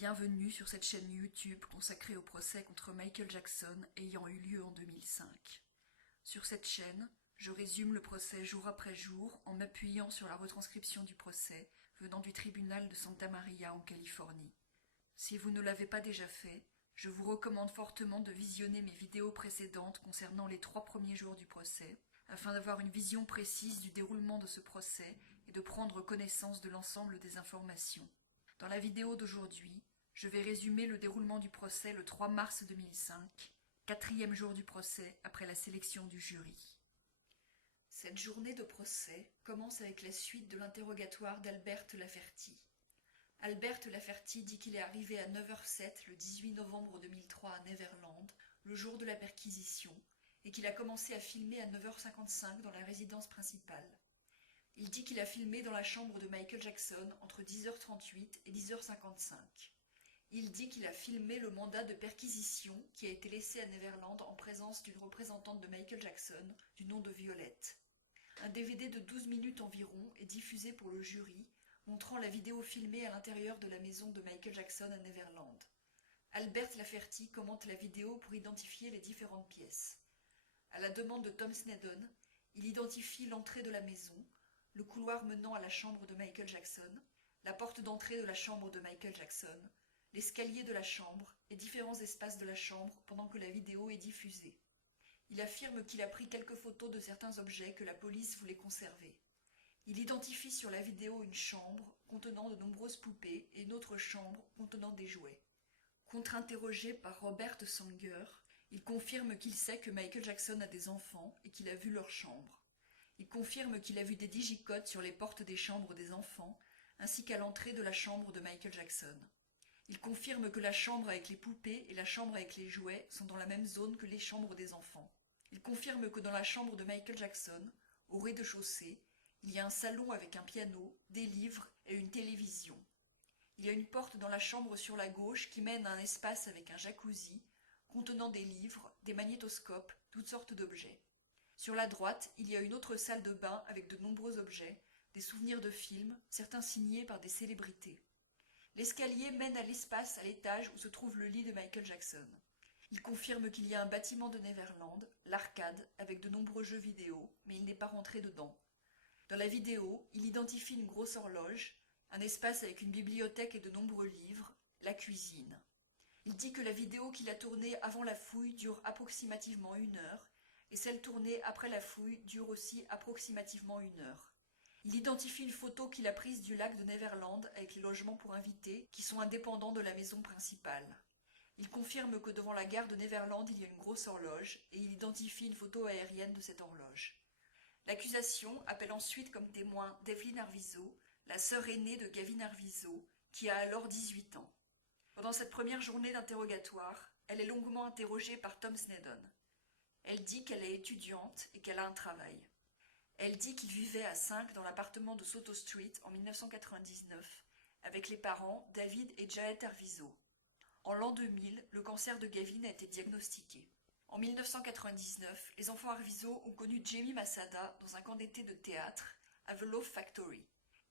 Bienvenue sur cette chaîne YouTube consacrée au procès contre Michael Jackson ayant eu lieu en 2005. Sur cette chaîne, je résume le procès jour après jour en m'appuyant sur la retranscription du procès venant du tribunal de Santa Maria en Californie. Si vous ne l'avez pas déjà fait, je vous recommande fortement de visionner mes vidéos précédentes concernant les 3 premiers jours du procès, afin d'avoir une vision précise du déroulement de ce procès et de prendre connaissance de l'ensemble des informations. Dans la vidéo d'aujourd'hui, je vais résumer le déroulement du procès le 3 mars 2005, 4e jour du procès après la sélection du jury. Cette journée de procès commence avec la suite de l'interrogatoire d'Albert Lafferty. Albert Lafferty dit qu'il est arrivé à 9h07 le 18 novembre 2003 à Neverland, le jour de la perquisition, et qu'il a commencé à filmer à 9h55 dans la résidence principale. Il dit qu'il a filmé dans la chambre de Michael Jackson entre 10h38 et 10h55. Il dit qu'il a filmé le mandat de perquisition qui a été laissé à Neverland en présence d'une représentante de Michael Jackson du nom de Violette. Un DVD de 12 minutes environ est diffusé pour le jury, montrant la vidéo filmée à l'intérieur de la maison de Michael Jackson à Neverland. Albert Lafferty commente la vidéo pour identifier les différentes pièces. À la demande de Tom Sneddon, il identifie l'entrée de la maison, le couloir menant à la chambre de Michael Jackson, la porte d'entrée de la chambre de Michael Jackson, l'escalier de la chambre et différents espaces de la chambre pendant que la vidéo est diffusée. Il affirme qu'il a pris quelques photos de certains objets que la police voulait conserver. Il identifie sur la vidéo une chambre contenant de nombreuses poupées et une autre chambre contenant des jouets. Contre-interrogé par Robert Sanger, il confirme qu'il sait que Michael Jackson a des enfants et qu'il a vu leur chambre. Il confirme qu'il a vu des digicodes sur les portes des chambres des enfants, ainsi qu'à l'entrée de la chambre de Michael Jackson. Il confirme que la chambre avec les poupées et la chambre avec les jouets sont dans la même zone que les chambres des enfants. Il confirme que dans la chambre de Michael Jackson, au rez-de-chaussée, il y a un salon avec un piano, des livres et une télévision. Il y a une porte dans la chambre sur la gauche qui mène à un espace avec un jacuzzi, contenant des livres, des magnétoscopes, toutes sortes d'objets. Sur la droite, il y a une autre salle de bain avec de nombreux objets, des souvenirs de films, certains signés par des célébrités. L'escalier mène à l'espace à l'étage où se trouve le lit de Michael Jackson. Il confirme qu'il y a un bâtiment de Neverland, l'arcade, avec de nombreux jeux vidéo, mais il n'est pas rentré dedans. Dans la vidéo, il identifie une grosse horloge, un espace avec une bibliothèque et de nombreux livres, la cuisine. Il dit que la vidéo qu'il a tournée avant la fouille dure approximativement 1 heure, et celle tournée après la fouille dure aussi approximativement 1 heure. Il identifie une photo qu'il a prise du lac de Neverland avec les logements pour invités qui sont indépendants de la maison principale. Il confirme que devant la gare de Neverland il y a une grosse horloge et il identifie une photo aérienne de cette horloge. L'accusation appelle ensuite comme témoin Devlin Arvizo, la sœur aînée de Gavin Arvizo, qui a alors 18 ans. Pendant cette première journée d'interrogatoire, elle est longuement interrogée par Tom Sneddon. Elle dit qu'elle est étudiante et qu'elle a un travail. Elle dit qu'il vivait à 5 dans l'appartement de Soto Street en 1999 avec les parents David et Janet Arvizo. En l'an 2000, le cancer de Gavin a été diagnostiqué. En 1999, les enfants Arvizo ont connu Jamie Masada dans un camp d'été de théâtre à The Love Factory.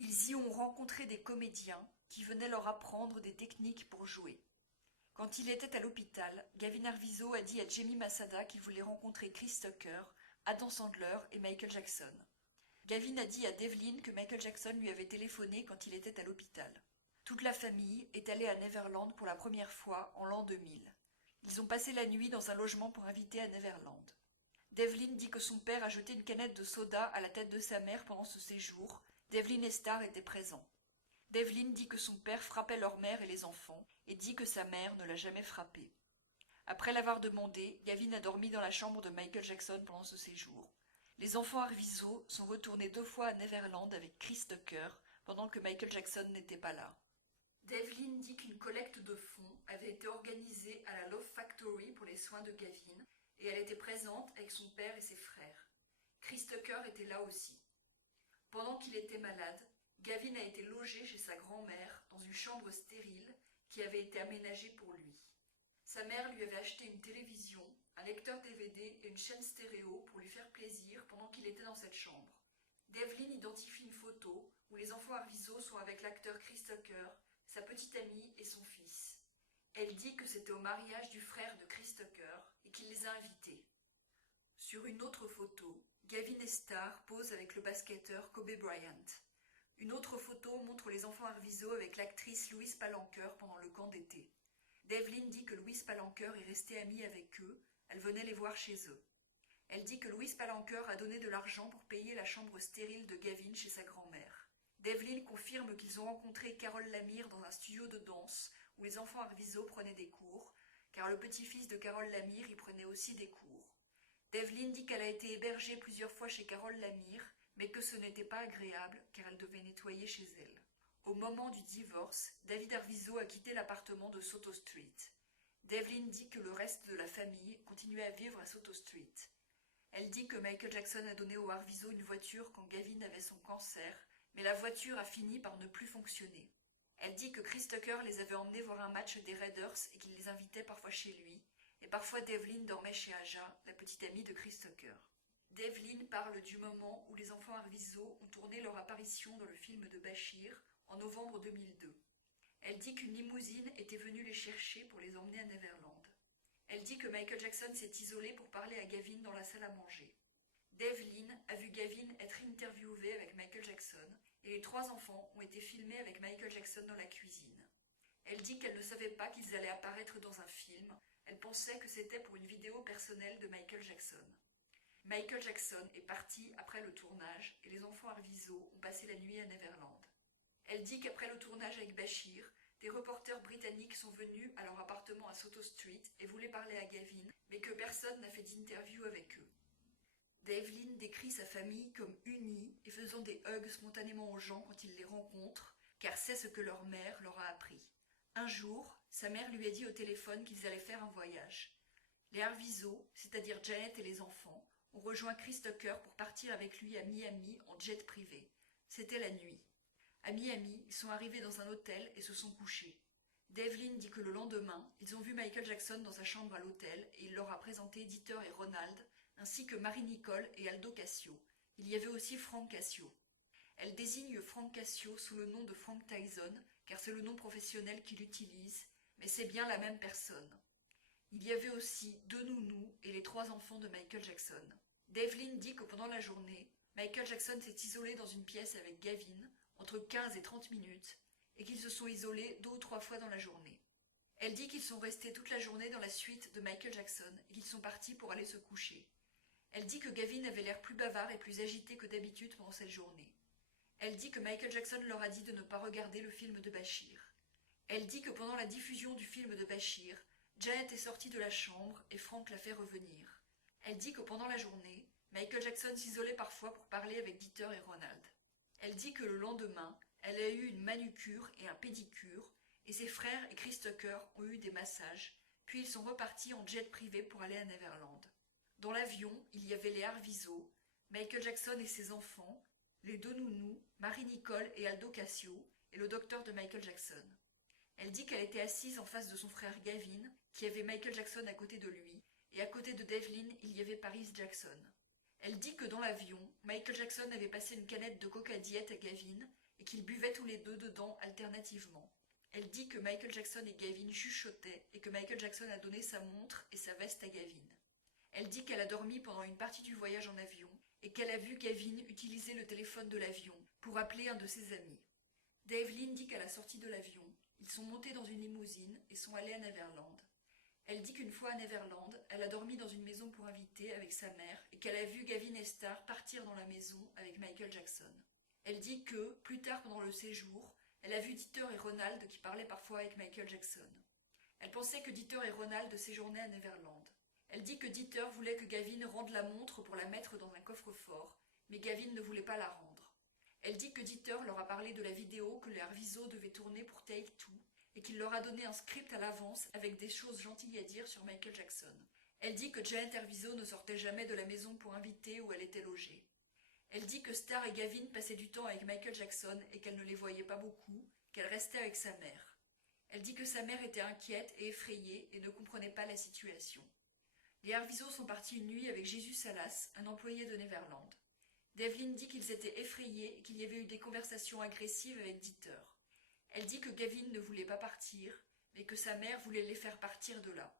Ils y ont rencontré des comédiens qui venaient leur apprendre des techniques pour jouer. Quand il était à l'hôpital, Gavin Arvizo a dit à Jamie Masada qu'il voulait rencontrer Chris Tucker, Adam Sandler et Michael Jackson. Gavin a dit à Devlin que Michael Jackson lui avait téléphoné quand il était à l'hôpital. Toute la famille est allée à Neverland pour la première fois en l'an 2000. Ils ont passé la nuit dans un logement pour invités à Neverland. Devlin dit que son père a jeté une canette de soda à la tête de sa mère pendant ce séjour. Devlin et Star étaient présents. Devlin dit que son père frappait leur mère et les enfants, et dit que sa mère ne l'a jamais frappé. Après l'avoir demandé, Gavin a dormi dans la chambre de Michael Jackson pendant ce séjour. Les enfants Arvizo sont retournés 2 fois à Neverland avec Chris Tucker, pendant que Michael Jackson n'était pas là. Devlin dit qu'une collecte de fonds avait été organisée à la Love Factory pour les soins de Gavin, et elle était présente avec son père et ses frères. Chris Tucker était là aussi. Pendant qu'il était malade, Gavin a été logé chez sa grand-mère dans une chambre stérile qui avait été aménagée pour lui. Sa mère lui avait acheté une télévision, un lecteur DVD et une chaîne stéréo pour lui faire plaisir pendant qu'il était dans cette chambre. Devlin identifie une photo où les enfants Arvizo sont avec l'acteur Chris Tucker, sa petite amie et son fils. Elle dit que c'était au mariage du frère de Chris Tucker et qu'il les a invités. Sur une autre photo, Gavin et Star posent avec le basketteur Kobe Bryant. Une autre photo montre les enfants Arvizo avec l'actrice Louise Palanker pendant le camp d'été. Devlin dit que Louise Palanker est restée amie avec eux, elle venait les voir chez eux. Elle dit que Louise Palanker a donné de l'argent pour payer la chambre stérile de Gavin chez sa grand-mère. Devlin confirme qu'ils ont rencontré Carole Lamire dans un studio de danse où les enfants Arvizo prenaient des cours, car le petit-fils de Carole Lamire y prenait aussi des cours. Devlin dit qu'elle a été hébergée plusieurs fois chez Carole Lamire, mais que ce n'était pas agréable, car elle devait nettoyer chez elle. Au moment du divorce, David Arvizo a quitté l'appartement de Soto Street. Devlin dit que le reste de la famille continuait à vivre à Soto Street. Elle dit que Michael Jackson a donné aux Arvizo une voiture quand Gavin avait son cancer, mais la voiture a fini par ne plus fonctionner. Elle dit que Chris Tucker les avait emmenés voir un match des Raiders et qu'il les invitait parfois chez lui, et parfois Devlin dormait chez Aja, la petite amie de Chris Tucker. Devlin parle du moment où les enfants Arvizo ont tourné leur apparition dans le film de Bachir en novembre 2002. Elle dit qu'une limousine était venue les chercher pour les emmener à Neverland. Elle dit que Michael Jackson s'est isolé pour parler à Gavin dans la salle à manger. Devlin a vu Gavin être interviewé avec Michael Jackson et les 3 enfants ont été filmés avec Michael Jackson dans la cuisine. Elle dit qu'elle ne savait pas qu'ils allaient apparaître dans un film, elle pensait que c'était pour une vidéo personnelle de Michael Jackson. Michael Jackson est parti après le tournage et les enfants Arvizo ont passé la nuit à Neverland. Elle dit qu'après le tournage avec Bachir, des reporters britanniques sont venus à leur appartement à Soto Street et voulaient parler à Gavin, mais que personne n'a fait d'interview avec eux. Devlin décrit sa famille comme unie et faisant des hugs spontanément aux gens quand ils les rencontrent, car c'est ce que leur mère leur a appris. Un jour, sa mère lui a dit au téléphone qu'ils allaient faire un voyage. Les Arvizo, c'est-à-dire Janet et les enfants, ont rejoint Chris Tucker pour partir avec lui à Miami en jet privé. C'était la nuit. À Miami, ils sont arrivés dans un hôtel et se sont couchés. Devlin dit que le lendemain, ils ont vu Michael Jackson dans sa chambre à l'hôtel et il leur a présenté Dieter et Ronald, ainsi que Marie-Nicole et Aldo Cassio. Il y avait aussi Frank Cassio. Elle désigne Frank Cassio sous le nom de Frank Tyson, car c'est le nom professionnel qu'il utilise, mais c'est bien la même personne. Il y avait aussi 2 nounous et les 3 enfants de Michael Jackson. Devlin dit que pendant la journée, Michael Jackson s'est isolé dans une pièce avec Gavin, entre 15 et 30 minutes, et qu'ils se sont isolés 2 ou 3 fois dans la journée. Elle dit qu'ils sont restés toute la journée dans la suite de Michael Jackson et qu'ils sont partis pour aller se coucher. Elle dit que Gavin avait l'air plus bavard et plus agité que d'habitude pendant cette journée. Elle dit que Michael Jackson leur a dit de ne pas regarder le film de Bachir. Elle dit que pendant la diffusion du film de Bachir, Janet est sortie de la chambre et Frank l'a fait revenir. Elle dit que pendant la journée, Michael Jackson s'isolait parfois pour parler avec Dieter et Ronald. Elle dit que le lendemain, elle a eu une manucure et un pédicure, et ses frères et Chris Tucker ont eu des massages, puis ils sont repartis en jet privé pour aller à Neverland. Dans l'avion, il y avait les Arvizo, Michael Jackson et ses enfants, les 2 nounous, Marie-Nicole et Aldo Cassio, et le docteur de Michael Jackson. Elle dit qu'elle était assise en face de son frère Gavin, qui avait Michael Jackson à côté de lui, et à côté de Devlin, il y avait Paris Jackson. Elle dit que dans l'avion, Michael Jackson avait passé une canette de Coca Diet à Gavin et qu'ils buvaient tous les 2 dedans alternativement. Elle dit que Michael Jackson et Gavin chuchotaient et que Michael Jackson a donné sa montre et sa veste à Gavin. Elle dit qu'elle a dormi pendant une partie du voyage en avion et qu'elle a vu Gavin utiliser le téléphone de l'avion pour appeler un de ses amis. Devlin dit qu'à la sortie de l'avion, ils sont montés dans une limousine et sont allés à Neverland. Elle dit qu'une fois à Neverland, elle a dormi dans une maison pour invités avec sa mère et qu'elle a vu Gavin et Star partir dans la maison avec Michael Jackson. Elle dit que, plus tard pendant le séjour, elle a vu Dieter et Ronald qui parlaient parfois avec Michael Jackson. Elle pensait que Dieter et Ronald séjournaient à Neverland. Elle dit que Dieter voulait que Gavin rende la montre pour la mettre dans un coffre-fort, mais Gavin ne voulait pas la rendre. Elle dit que Dieter leur a parlé de la vidéo que les Arvizo devaient tourner pour Take Two, et qu'il leur a donné un script à l'avance avec des choses gentilles à dire sur Michael Jackson. Elle dit que Janet Arvizo ne sortait jamais de la maison pour invités où elle était logée. Elle dit que Star et Gavin passaient du temps avec Michael Jackson et qu'elle ne les voyait pas beaucoup, qu'elle restait avec sa mère. Elle dit que sa mère était inquiète et effrayée et ne comprenait pas la situation. Les Arvizo sont partis une nuit avec Jésus Salas, un employé de Neverland. Devlin dit qu'ils étaient effrayés et qu'il y avait eu des conversations agressives avec Dieter. Elle dit que Gavin ne voulait pas partir, mais que sa mère voulait les faire partir de là.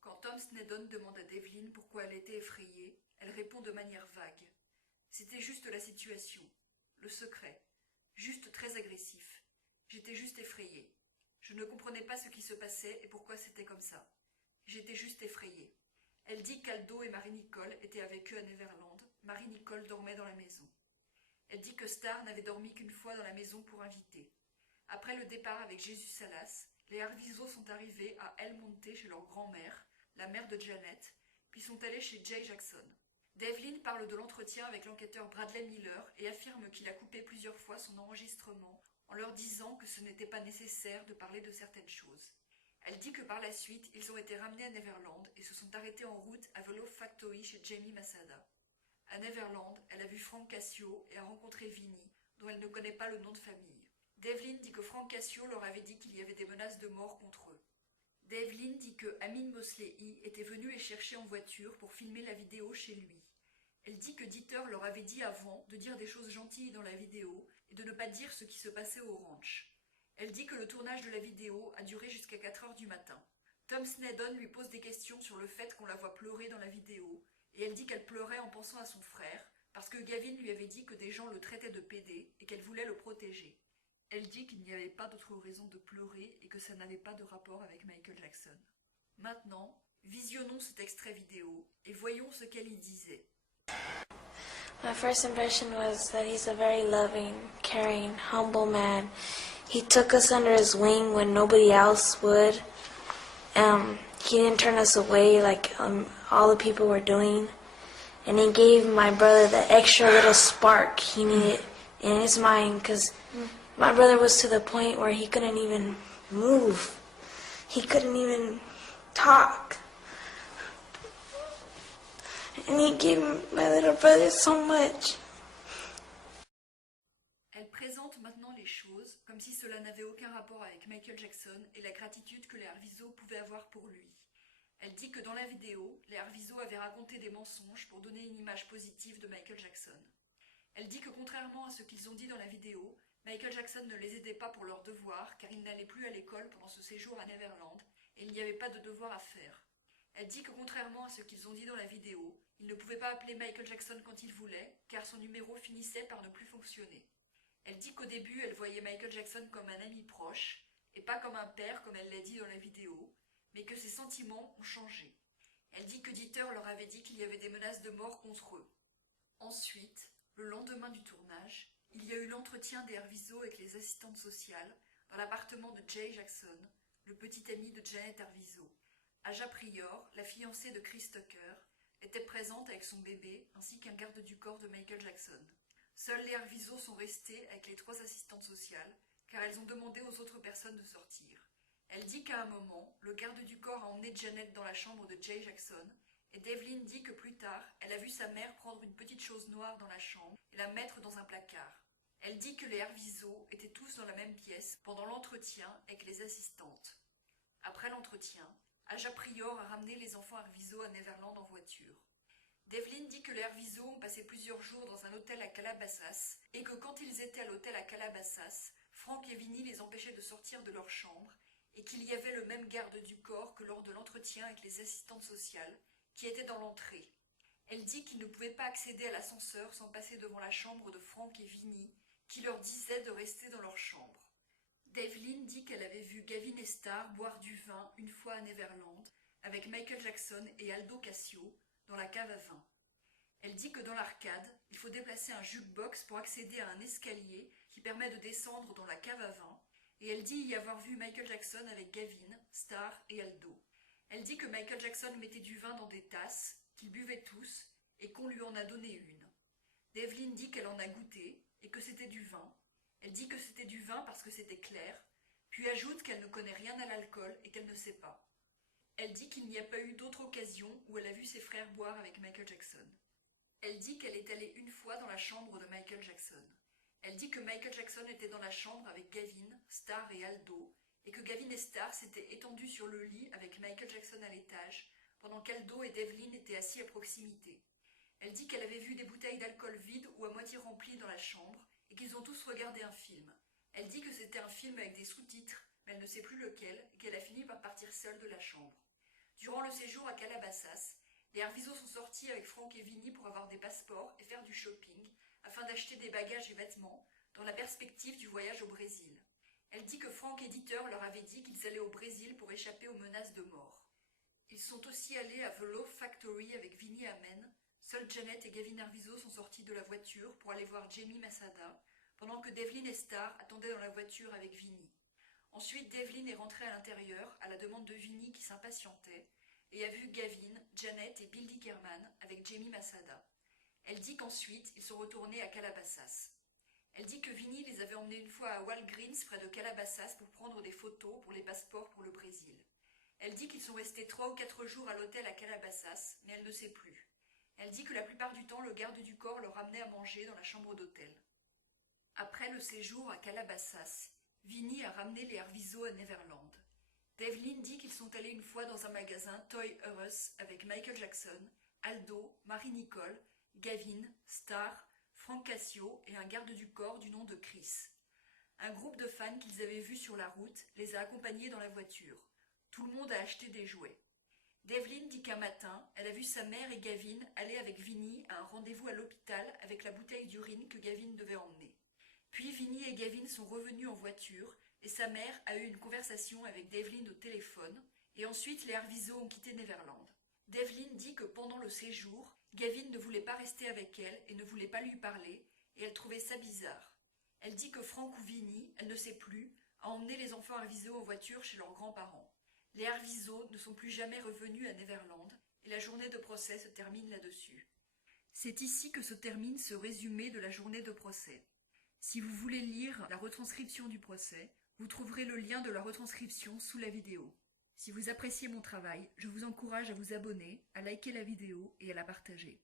Quand Tom Sneddon demande à Devlin pourquoi elle était effrayée, elle répond de manière vague. C'était juste la situation, le secret, juste très agressif. J'étais juste effrayée. Je ne comprenais pas ce qui se passait et pourquoi c'était comme ça. J'étais juste effrayée. Elle dit qu'Aldo et Marie-Nicole étaient avec eux à Neverland. Marie-Nicole dormait dans la maison. Elle dit que Star n'avait dormi qu'une fois dans la maison pour inviter. Après le départ avec Jésus Salas, les Arvizo sont arrivés à El Monte chez leur grand-mère, la mère de Janet, puis sont allés chez Jay Jackson. Devlin parle de l'entretien avec l'enquêteur Bradley Miller et affirme qu'il a coupé plusieurs fois son enregistrement en leur disant que ce n'était pas nécessaire de parler de certaines choses. Elle dit que par la suite, ils ont été ramenés à Neverland et se sont arrêtés en route à The Love Factory chez Jamie Masada. À Neverland, elle a vu Frank Cassio et a rencontré Vinnie, dont elle ne connaît pas le nom de famille. Devlin dit que Frank Cassio leur avait dit qu'il y avait des menaces de mort contre eux. Devlin dit que Amin Mosley était venu les chercher en voiture pour filmer la vidéo chez lui. Elle dit que Dieter leur avait dit avant de dire des choses gentilles dans la vidéo et de ne pas dire ce qui se passait au ranch. Elle dit que le tournage de la vidéo a duré jusqu'à 4 heures du matin. Tom Sneddon lui pose des questions sur le fait qu'on la voit pleurer dans la vidéo, et elle dit qu'elle pleurait en pensant à son frère, parce que Gavin lui avait dit que des gens le traitaient de pédé et qu'elle voulait le protéger. Elle dit qu'il n'y avait pas d'autre raison de pleurer et que ça n'avait pas de rapport avec Michael Jackson. Maintenant, visionnons cet extrait vidéo et voyons ce qu'elle y disait. My first impression was that he's a very loving, caring, humble man. He took us under his wing when nobody else would. He didn't turn us away like all the people were doing. And he gave my brother the extra little spark he needed in his mind, because my brother was to the point where he couldn't even move. He couldn't even talk. And he gave my little brother so much. Elle présente maintenant les choses comme si cela n'avait aucun rapport avec Michael Jackson et la gratitude que les Arvizo pouvaient avoir pour lui. Elle dit que dans la vidéo, les Arvizo avaient raconté des mensonges pour donner une image positive de Michael Jackson. Elle dit que contrairement à ce qu'ils ont dit dans la vidéo, Michael Jackson ne les aidait pas pour leurs devoirs car il n'allait plus à l'école pendant ce séjour à Neverland et il n'y avait pas de devoirs à faire. Elle dit que contrairement à ce qu'ils ont dit dans la vidéo, il ne pouvait pas appeler Michael Jackson quand il voulait car son numéro finissait par ne plus fonctionner. Elle dit qu'au début, elle voyait Michael Jackson comme un ami proche et pas comme un père comme elle l'a dit dans la vidéo, mais que ses sentiments ont changé. Elle dit que Dieter leur avait dit qu'il y avait des menaces de mort contre eux. Ensuite, le lendemain du tournage, il y a eu l'entretien des Arvizo avec les assistantes sociales dans l'appartement de Jay Jackson, le petit ami de Janet Arvizo. Aja Prior, la fiancée de Chris Tucker, était présente avec son bébé ainsi qu'un garde du corps de Michael Jackson. Seuls les Arvizo sont restés avec les 3 assistantes sociales car elles ont demandé aux autres personnes de sortir. Elle dit qu'à un moment, le garde du corps a emmené Janet dans la chambre de Jay Jackson et Devlin dit que plus tard, elle a vu sa mère prendre une petite chose noire dans la chambre et la mettre dans un placard. Elle dit que les Arvizo étaient tous dans la même pièce pendant l'entretien avec les assistantes. Après l'entretien, Aja Prior a ramené les enfants Arvizo à Neverland en voiture. Devlin dit que les Arvizo ont passé plusieurs jours dans un hôtel à Calabasas et que quand ils étaient à l'hôtel à Calabasas, Frank et Vinnie les empêchaient de sortir de leur chambre et qu'il y avait le même garde du corps que lors de l'entretien avec les assistantes sociales qui était dans l'entrée. Elle dit qu'ils ne pouvaient pas accéder à l'ascenseur sans passer devant la chambre de Frank et Vinnie qui leur disaient de rester dans leur chambre. Devlin dit qu'elle avait vu Gavin et Star boire du vin une fois à Neverland avec Michael Jackson et Aldo Cassio dans la cave à vin. Elle dit que dans l'arcade, il faut déplacer un jukebox pour accéder à un escalier qui permet de descendre dans la cave à vin, et elle dit y avoir vu Michael Jackson avec Gavin, Star et Aldo. Elle dit que Michael Jackson mettait du vin dans des tasses, qu'ils buvaient tous, et qu'on lui en a donné une. Devlin dit qu'elle en a goûté, et que c'était du vin. Elle dit que c'était du vin parce que c'était clair, puis ajoute qu'elle ne connaît rien à l'alcool et qu'elle ne sait pas. Elle dit qu'il n'y a pas eu d'autre occasion où elle a vu ses frères boire avec Michael Jackson. Elle dit qu'elle est allée une fois dans la chambre de Michael Jackson. Elle dit que Michael Jackson était dans la chambre avec Gavin, Star et Aldo, et que Gavin et Star s'étaient étendus sur le lit avec Michael Jackson à l'étage, pendant qu'Aldo et Devlin étaient assis à proximité. Elle dit qu'elle avait vu des bouteilles d'alcool vides ou à moitié remplies dans la chambre, et qu'ils ont tous regardé un film. Elle dit que c'était un film avec des sous-titres, mais elle ne sait plus lequel, et qu'elle a fini par partir seule de la chambre. Durant le séjour à Calabasas, les Arvizo sont sortis avec Frank et Vinny pour avoir des passeports et faire du shopping, afin d'acheter des bagages et vêtements, dans la perspective du voyage au Brésil. Elle dit que Frank éditeur leur avait dit qu'ils allaient au Brésil pour échapper aux menaces de mort. Ils sont aussi allés à The Love Factory avec Vinny Amen. Seuls Janet et Gavin Arvizo sont sortis de la voiture pour aller voir Jamie Masada, pendant que Devlin et Star attendaient dans la voiture avec Vinny. Ensuite, Devlin est rentrée à l'intérieur à la demande de Vinny qui s'impatientait et a vu Gavin, Janet et Bill Dickerman avec Jamie Masada. Elle dit qu'ensuite, ils sont retournés à Calabasas. Elle dit que Vinny les avait emmenés une fois à Walgreens près de Calabasas pour prendre des photos pour les passeports pour le Brésil. Elle dit qu'ils sont restés 3 ou 4 jours à l'hôtel à Calabasas, mais elle ne sait plus. Elle dit que la plupart du temps, le garde du corps leur ramenait à manger dans la chambre d'hôtel. Après le séjour à Calabasas, Vinny a ramené les Arvizo à Neverland. Devlin dit qu'ils sont allés une fois dans un magasin Toys R Us avec Michael Jackson, Aldo, Marie-Nicole, Gavin, Star, Frank Cassio et un garde du corps du nom de Chris. Un groupe de fans qu'ils avaient vus sur la route les a accompagnés dans la voiture. Tout le monde a acheté des jouets. Devlin dit qu'un matin, elle a vu sa mère et Gavin aller avec Vinny à un rendez-vous à l'hôpital avec la bouteille d'urine que Gavin devait emmener. Puis Vinny et Gavin sont revenus en voiture et sa mère a eu une conversation avec Devlin au téléphone et ensuite les Arvizo ont quitté Neverland. Devlin dit que pendant le séjour, Gavin ne voulait pas rester avec elle et ne voulait pas lui parler et elle trouvait ça bizarre. Elle dit que Frank ou Vinny, elle ne sait plus, a emmené les enfants Arvizo en voiture chez leurs grands-parents. Les Arvizo ne sont plus jamais revenus à Neverland et la journée de procès se termine là-dessus. C'est ici que se termine ce résumé de la journée de procès. Si vous voulez lire la retranscription du procès, vous trouverez le lien de la retranscription sous la vidéo. Si vous appréciez mon travail, je vous encourage à vous abonner, à liker la vidéo et à la partager.